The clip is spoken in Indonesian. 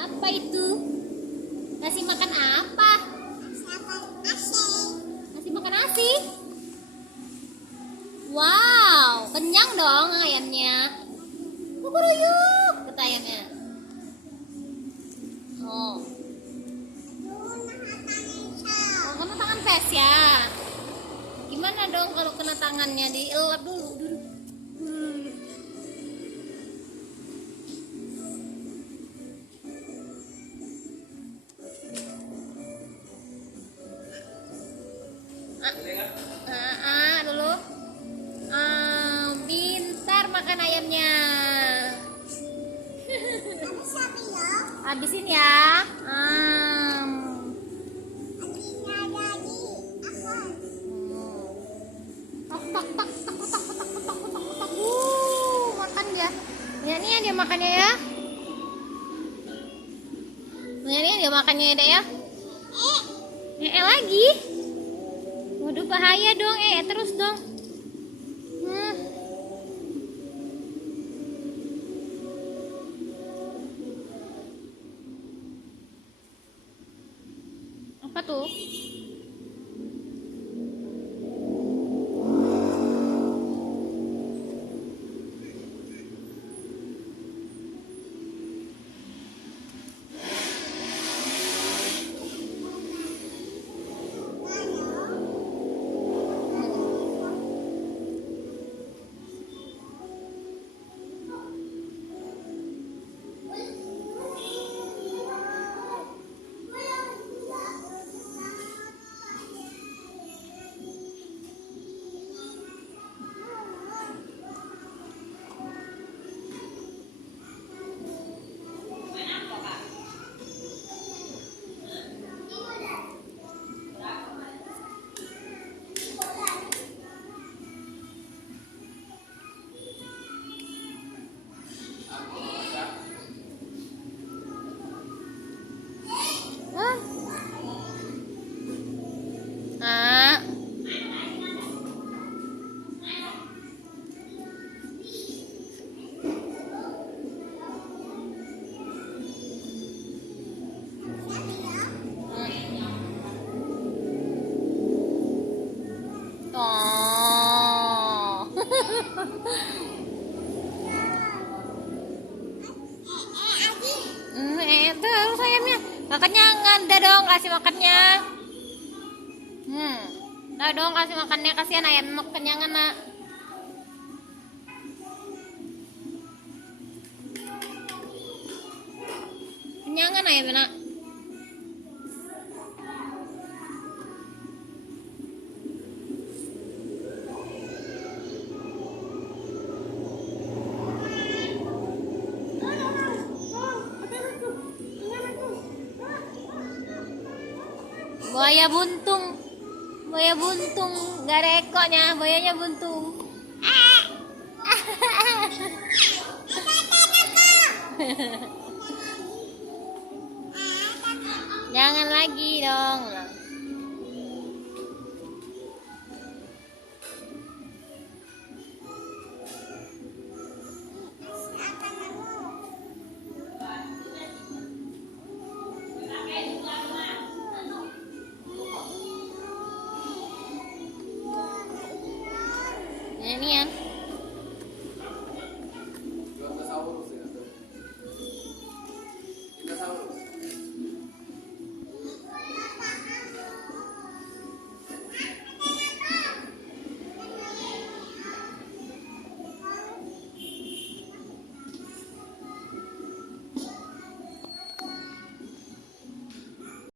Apa itu? Kasih makan apa? Kasih makan nasi. Wow, kenyang dong ayamnya. Kukuruyuk, kata ayamnya. Oh, kena tangan pes ya. Gimana dong kalau kena tangannya? Dielap dulu. Dulu. Pintar makan ayamnya. Habisin ya. Makan dia. Ya nih dia makannya ya. Ya nih dia makannya ya, Dek ya. Lagi. Waduh bahaya dong, terus dong. Apa tuh? Terus ayamnya makannya nganda dong, kasih makannya. Nah dong kasih makannya, kasihan ayam kenyangan nak. Kenyangan ayam nak. Buaya buntung, gak ada ekornya, buayanya buntung. Jangan lagi dong.